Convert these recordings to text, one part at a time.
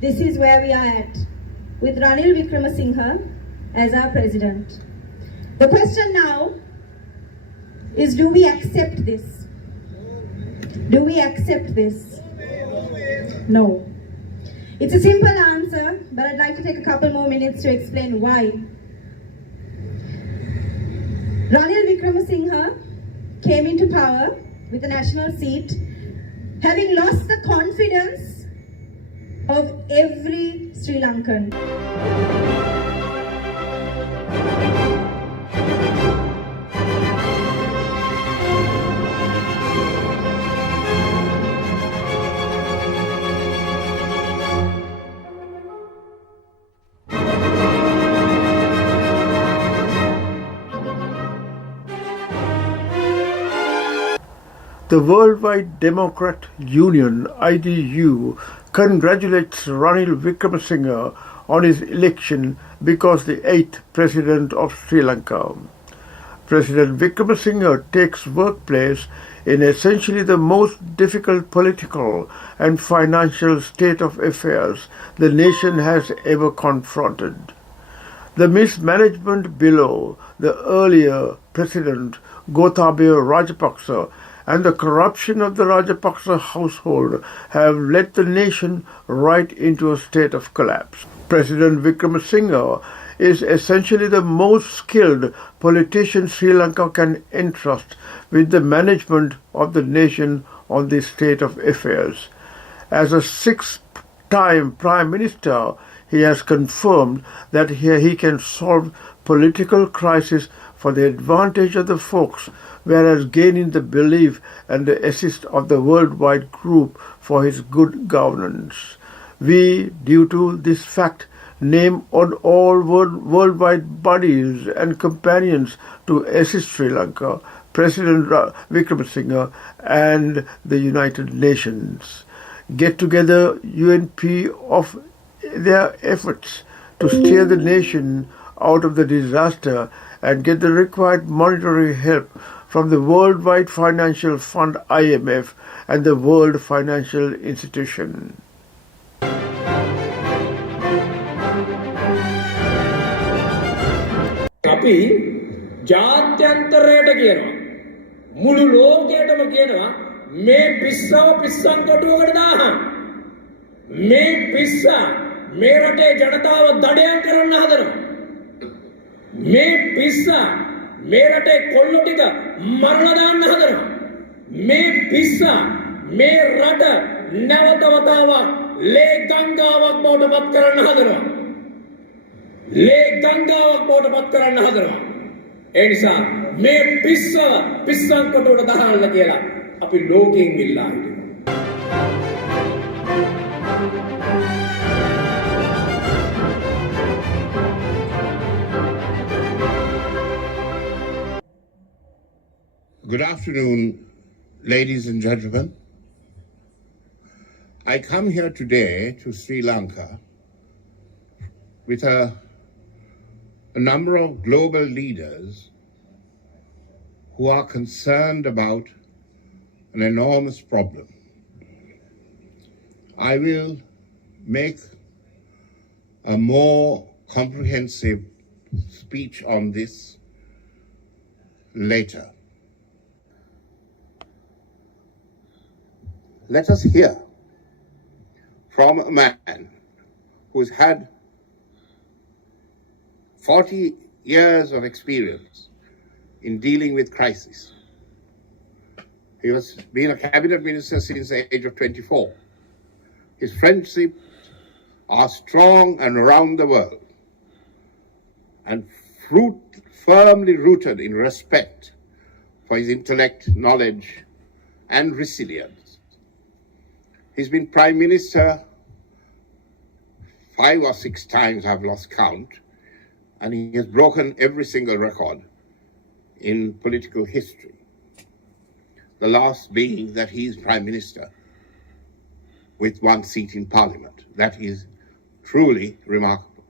this is where we are at, with Ranil Wickramasinghe as our president. The question now is, do we accept this? Do we accept this? No. It's a simple answer, but I'd like to take a couple more minutes to explain why. Ranil Wickramasinghe came into power with a national seat, having lost the confidence of every Sri Lankan. The Worldwide Democrat Union, IDU, congratulates Ranil Wickramasinghe on his election because the 8th President of Sri Lanka. President Wickramasinghe takes workplace in essentially the most difficult political and financial state of affairs the nation has ever confronted. The mismanagement below the earlier President Gotabaya Rajapaksa and the corruption of the Rajapaksa household have led the nation right into a state of collapse. President Wickramasinghe is essentially the most skilled politician Sri Lanka can entrust with the management of the nation on this state of affairs. As a sixth-time Prime Minister, he has confirmed that he can solve political crisis for the advantage of the folks, whereas gaining the belief and the assist of the worldwide group for his good governance. We, due to this fact, name on all worldwide bodies and companions to assist Sri Lanka, President Wickramasinghe and the United Nations. Get together UNP of their efforts to steer the nation out of the disaster and get the required monetary help from the Worldwide Financial Fund IMF and the World Financial Institution. අපි ජාත්‍යන්තරයට කියනවා මුළු ලෝකයටම කියනවා මේ පිස්සව පිස්සන් කොටුවකට දාහන් මේ පිස්සා මේ රටේ ජනතාව දඩයම් කරන්න හදනවා මේ පිස්සා මේ රටේ කොල්ලෝ ටික මරලා දාන්න හදනවා මේ පිස්සා මේ රට නැවත වතාවක් ලේ ගංගාවක් බවට පත් කරන්න හදනවා ලේ ගංගාවක් බවට පත් කරන්න හදනවා ඒ නිසා මේ පිස්සව පිස්සන් කොටුවට දාන්න කියලා අපි ලෝකයෙන් ඉල්ලා හිටිනවා Good afternoon, ladies and gentlemen. I come here today to Sri Lanka with a number of global leaders who are concerned about an enormous problem. I will make a more comprehensive speech on this later. Let us hear from a man who's had 40 years of experience in dealing with crisis. He has been a cabinet minister since the age of 24. His friendships are strong and around the world and firmly rooted in respect for his intellect, knowledge, and resilience. He's been Prime Minister 5 or 6 times, I've lost count, and he has broken every single record in political history. The last being that he is Prime Minister with 1 seat in Parliament. That is truly remarkable.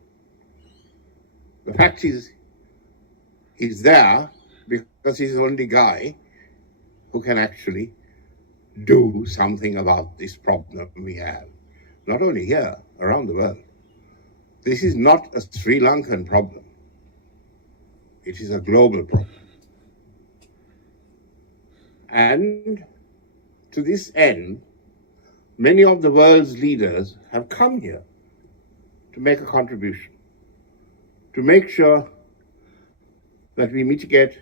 The fact is, he's there because he's the only guy who can actually do something about this problem we have. Not only here, around the world. This is not a Sri Lankan problem. It is a global problem. And to this end, many of the world's leaders have come here to make a contribution, to make sure that we mitigate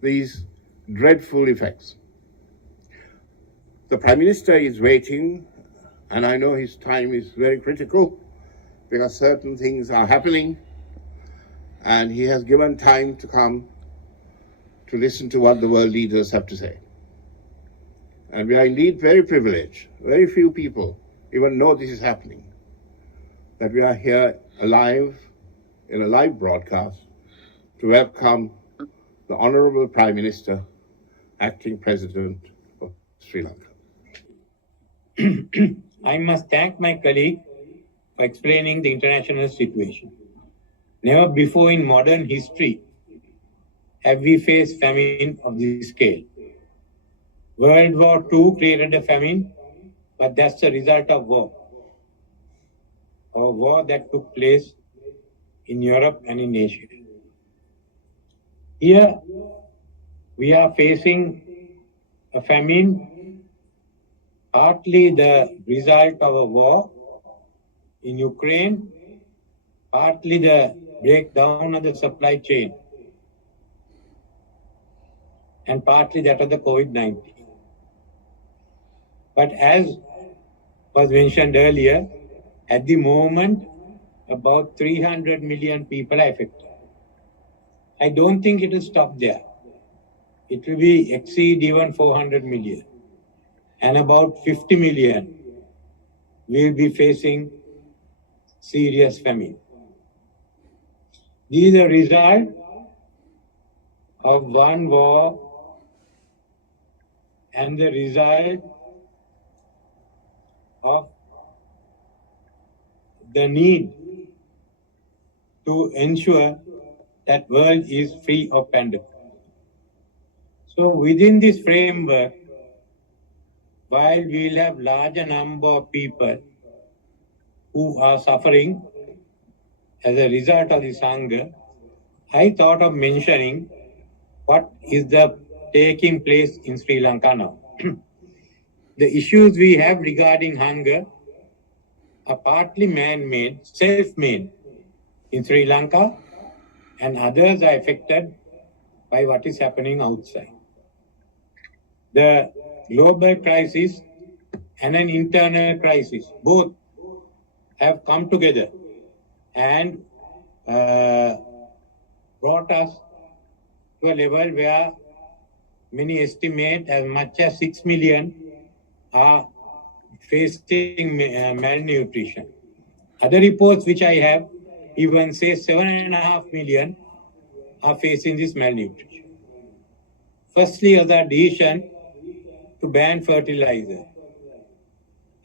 these dreadful effects. The Prime Minister is waiting, and I know his time is very critical because certain things are happening, and he has given time to come to listen to what the world leaders have to say. And we are indeed very privileged. Very few people even know this is happening, that we are here alive, in a live broadcast, to welcome the Honorable Prime Minister, Acting President of Sri Lanka. I must thank my colleague for explaining the international situation. Never before in modern history have we faced famine of this scale. World War II created a famine, but that's the result of war. A war that took place in Europe and in Asia. Here we are facing a famine, partly the result of a war in Ukraine, partly the breakdown of the supply chain, and partly that of the COVID-19. But as was mentioned earlier, at the moment, about 300 million people are affected. I don't think it will stop there. It will be exceed even 400 million. And about 50 million will be facing serious famine. This is a result of one war and the result of the need to ensure that world is free of pandemic. So within this framework, while we will have larger number of people who are suffering as a result of this hunger, I thought of mentioning what is taking place in Sri Lanka now. The issues we have regarding hunger are partly man-made, self-made in Sri Lanka, and others are affected by what is happening outside. The global crisis and an internal crisis, both have come together and brought us to a level where many estimate as much as 6 million are facing malnutrition. Other reports which I have even say 7.5 million are facing this malnutrition. Firstly, the decision to ban fertilizer,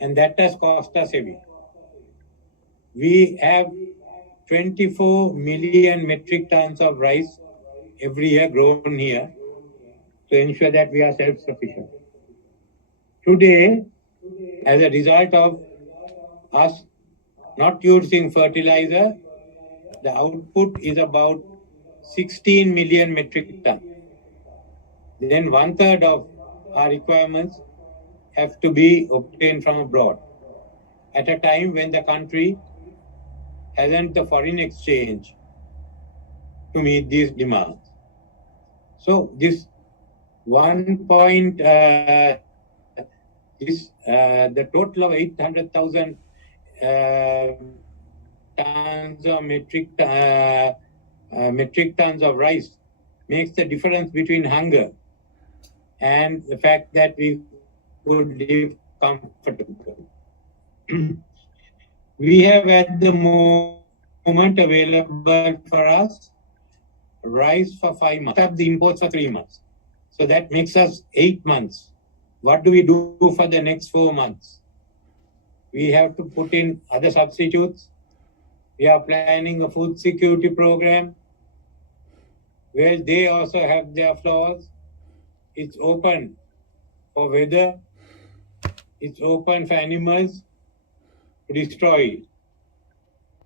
and that has cost us heavy. We have 24 million metric tons of rice every year grown here to ensure that we are self-sufficient. Today, as a result of us not using fertilizer, the output is about 16 million metric tons. Then 1/3 of our requirements have to be obtained from abroad at a time when the country hasn't the foreign exchange to meet these demands. So this the total of 800,000 tons of metric tons of rice makes the difference between hunger and the fact that we would live comfortably. We have at the moment available for us rice for 5 months, have the imports for 3 months. So that makes us 8 months. What do we do for the next 4 months? We have to put in other substitutes. We are planning a food security program where they also have their flaws. It's open for whether it's open for animals to destroy it.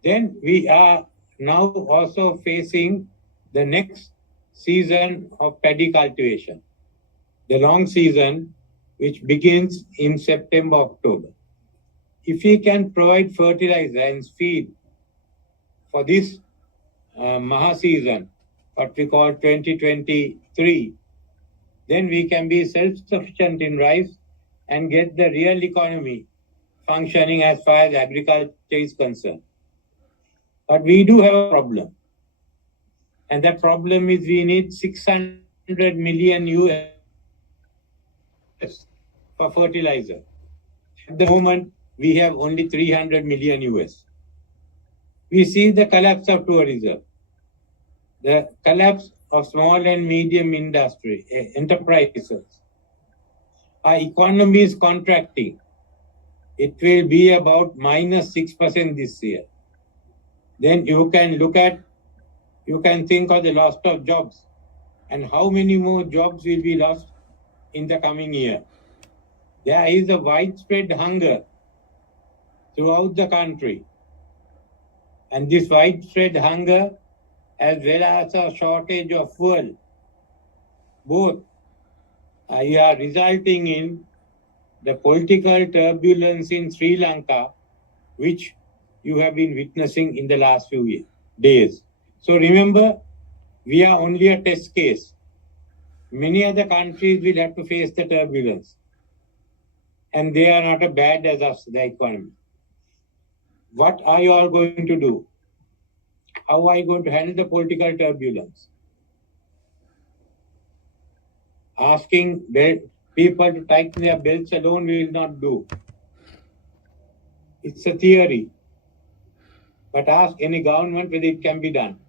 Then we are now also facing the next season of paddy cultivation, the long season which begins in September, October. If we can provide fertilizer and feed for this Maha season, what we call 2023, then we can be self-sufficient in rice and get the real economy functioning as far as agriculture is concerned. But we do have a problem. And that problem is we need 600 million US for fertilizer. At the moment, we have only 300 million US. We see the collapse of tourism, the collapse of small and medium industry, enterprises. Our economy is contracting. It will be about minus 6% this year. Then you can think of the loss of jobs and how many more jobs will be lost in the coming year. There is a widespread hunger throughout the country. And this widespread hunger, as well as a shortage of fuel, both are resulting in the political turbulence in Sri Lanka, which you have been witnessing in the last few days. So remember, we are only a test case. Many other countries will have to face the turbulence. And they are not as bad as us, the economy. What are you all going to do? How are you going to handle the political turbulence? Asking people to tighten their belts alone will not do. It's a theory. But ask any government whether it can be done.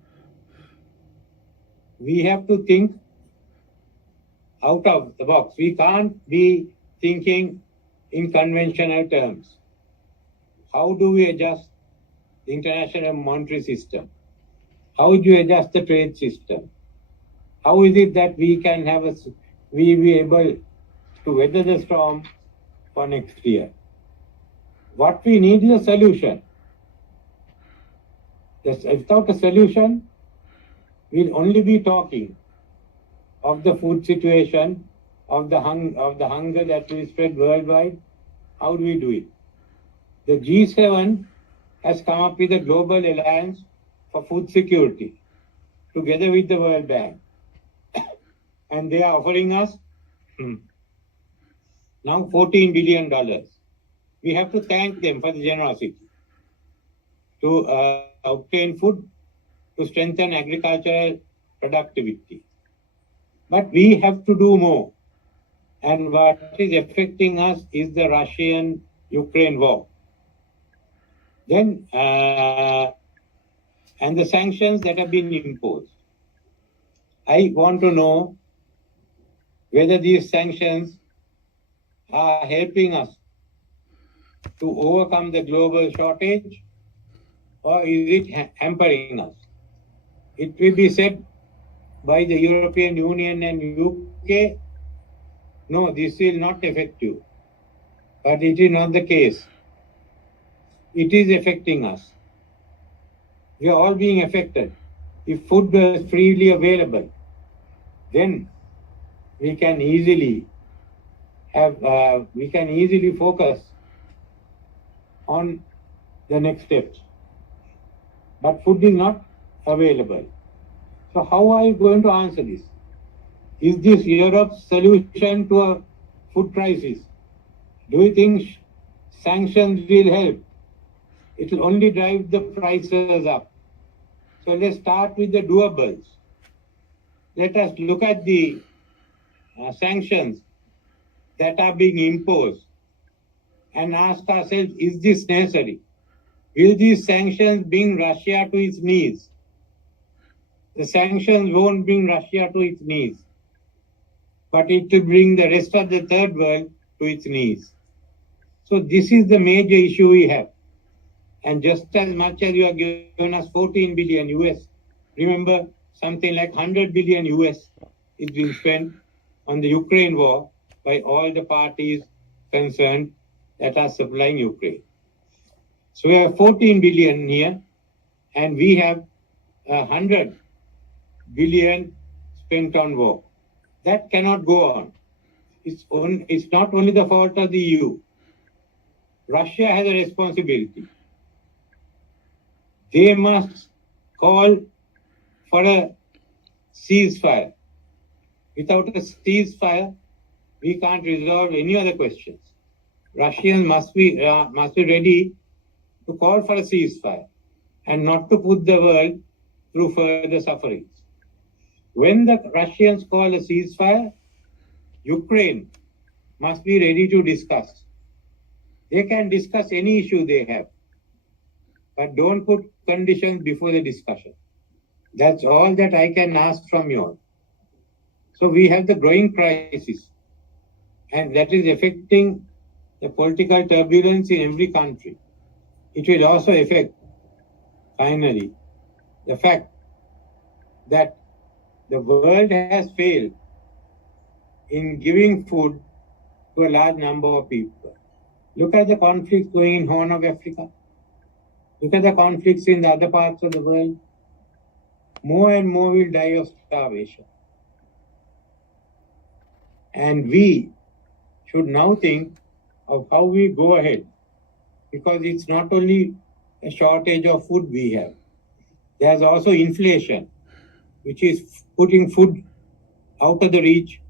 We have to think out of the box. We can't be thinking in conventional terms. How do we adjust the international monetary system? How do you adjust the trade system? How is it that we can be able to weather the storm for next year? What we need is a solution. Without a solution, we'll only be talking of the food situation, of the hunger that will spread worldwide. How do we do it? The G7 has come up with a global alliance for food security, together with the World Bank. And they are offering us now $14 billion. We have to thank them for the generosity to obtain food to strengthen agricultural productivity. But we have to do more. And what is affecting us is the Russian-Ukraine war. Then, and the sanctions that have been imposed. I want to know whether these sanctions are helping us to overcome the global shortage, or is it hampering us? It will be said by the European Union and UK, no, this will not affect you. But it is not the case. It is affecting us. We are all being affected. If food was freely available, then we can easily focus on the next steps. But food is not available. So how are you going to answer this? Is this Europe's solution to a food crisis? Do you think sanctions will help? It will only drive the prices up. So let's start with the doables. Let us look at the sanctions that are being imposed and ask ourselves, is this necessary? Will these sanctions bring Russia to its knees? The sanctions won't bring Russia to its knees, but it will bring the rest of the third world to its knees. So this is the major issue we have. And just as much as you have given us 14 billion US, remember something like 100 billion US is being spent on the Ukraine war by all the parties concerned that are supplying Ukraine. So we have 14 billion here, and we have 100 billion spent on war. That cannot go on. It's not only the fault of the EU. Russia has a responsibility. They must call for a ceasefire. Without a ceasefire, we can't resolve any other questions. Russians must be ready to call for a ceasefire and not to put the world through further sufferings. When the Russians call a ceasefire, Ukraine must be ready to discuss. They can discuss any issue they have, but don't put conditions before the discussion. That's all that I can ask from you all. So we have the growing crisis, and that is affecting the political turbulence in every country. It will also affect, finally, the fact that the world has failed in giving food to a large number of people. Look at the conflicts going in Horn of Africa. Look at the conflicts in the other parts of the world. More and more will die of starvation. And we should now think of how we go ahead, because it's not only a shortage of food we have. There's also inflation, which is putting food out of the reach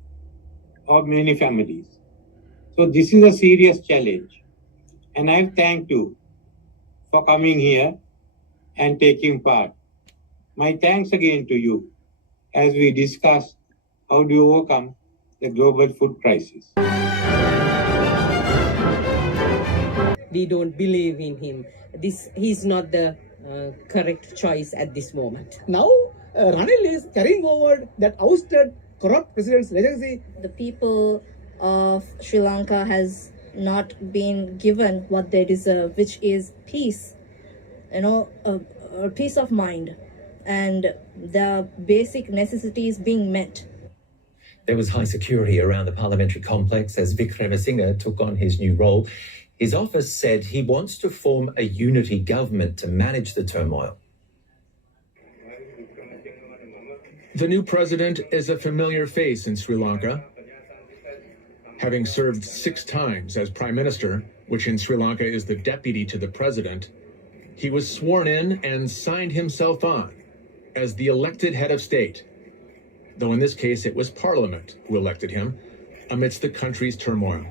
of many families. So this is a serious challenge. And I thank you for coming here and taking part. My thanks again to you as we discuss how to overcome the global food crisis. We don't believe in him. He's not the correct choice at this moment. Now, Ranil is carrying forward that ousted corrupt president's legacy. The people of Sri Lanka has not been given what they deserve, which is peace, a peace of mind, and the basic necessities being met. There was high security around the parliamentary complex as Wickremesinghe took on his new role. His office said he wants to form a unity government to manage the turmoil. The new president is a familiar face in Sri Lanka. Having served 6 times as prime minister, which in Sri Lanka is the deputy to the president, he was sworn in and signed himself on as the elected head of state, though in this case it was Parliament who elected him amidst the country's turmoil.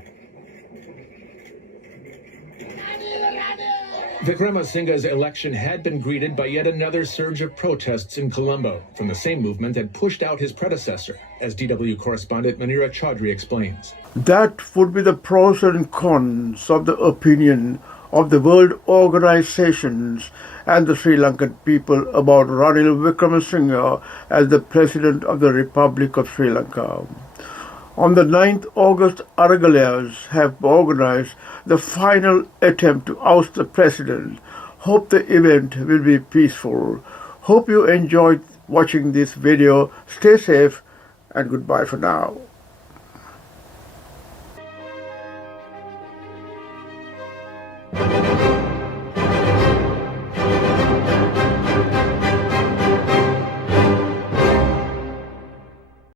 Wickremesinghe's election had been greeted by yet another surge of protests in Colombo from the same movement that pushed out his predecessor, as DW correspondent Manira Chaudhry explains. That would be the pros and cons of the opinion of the world organizations and the Sri Lankan people about Ranil Wickremesinghe as the President of the Republic of Sri Lanka. On the 9th August, Aragalayas have organized the final attempt to oust the president. Hope the event will be peaceful. Hope you enjoyed watching this video. Stay safe and goodbye for now.